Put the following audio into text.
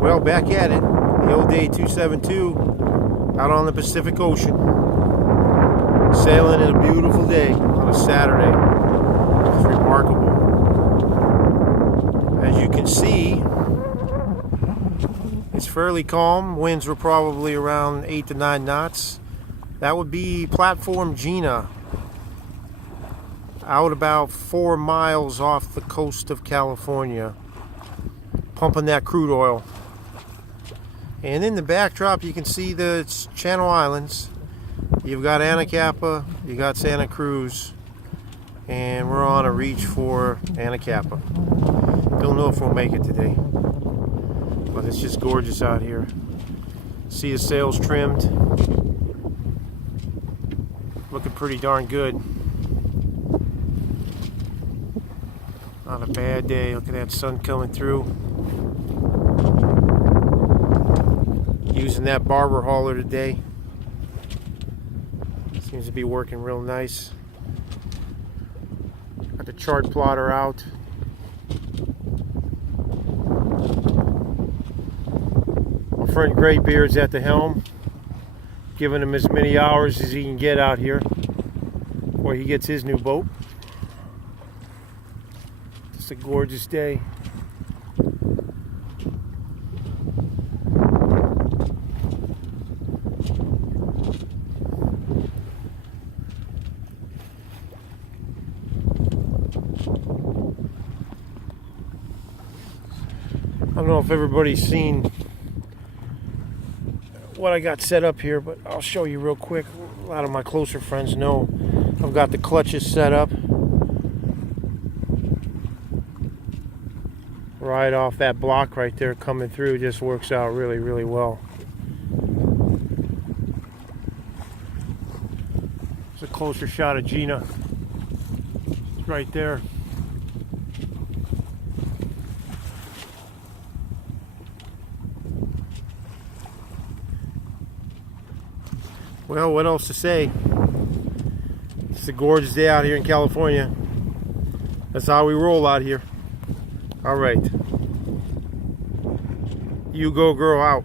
Well, back at it. The Oday 272 out on the Pacific Ocean. Sailing in a beautiful day on a Saturday. It's remarkable. As you can see, it's fairly calm. Winds were probably around 8 to 9 knots. That would be platform Gina, out about 4 miles off the coast of California, pumping that crude oil. And in the backdrop you can see the Channel Islands. You've got Anacapa, you got Santa Cruz, and we're on a reach for Anacapa. Don't know if we'll make it today, but it's just gorgeous out here. See the sails trimmed, looking pretty darn good. Not a bad day. Look at that sun coming through. Using that barber hauler today. Seems to be working real nice. Got the chart plotter out. My friend Graybeard's at the helm, giving him as many hours as he can get out here before he gets his new boat. It's a gorgeous day. I don't know if everybody's seen what I got set up here, but I'll show you real quick. A lot of my closer friends know I've got the clutches set up right off that block right there coming through. Just works out really, really well. It's a closer shot of Gina. It's right there. Well, what else to say? It's a gorgeous day out here in California. That's how we roll out here. All right. You go, girl, out.